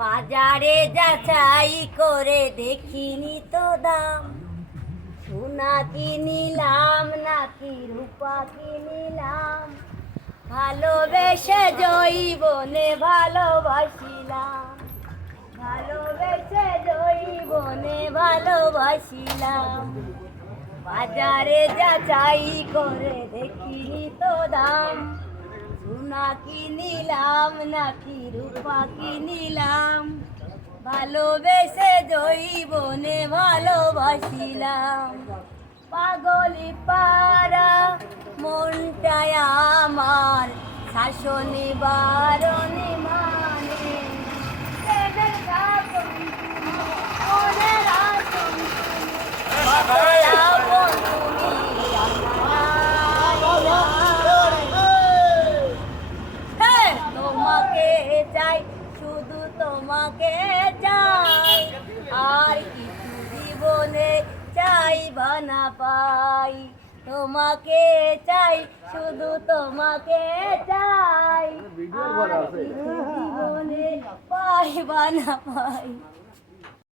বাজারে যাচাই করে দেখিনি তো দাম, সোনা কিনিলাম নাকি রূপা কিনিলাম, ভালোবেসে জৈবনে ভালোবাসিলাম, ভালোবেসে জৈবনে ভালোবাসিলাম। বাজারে যাচাই করে দেখিনি তো দাম, সোনা কিনিলাম নাকি রূপা কিনিলাম, ভালোবেসে জৈবনে ভালোবাসিলাম। পাগলি পাড়া মনটায় আমার, শাসনে বারণে মানে, প্রেমের শাসন তুমি, মনের আসন তুমি, আপন তুমি, তোমাকে চাই, শুধু তোমাকে চাই, আর কিছু জীবনে চাই বা না পাই। তোমাকে চাই, শুধু তোমাকে চাই, আর কিছু জীবনে পাই বা না পাই।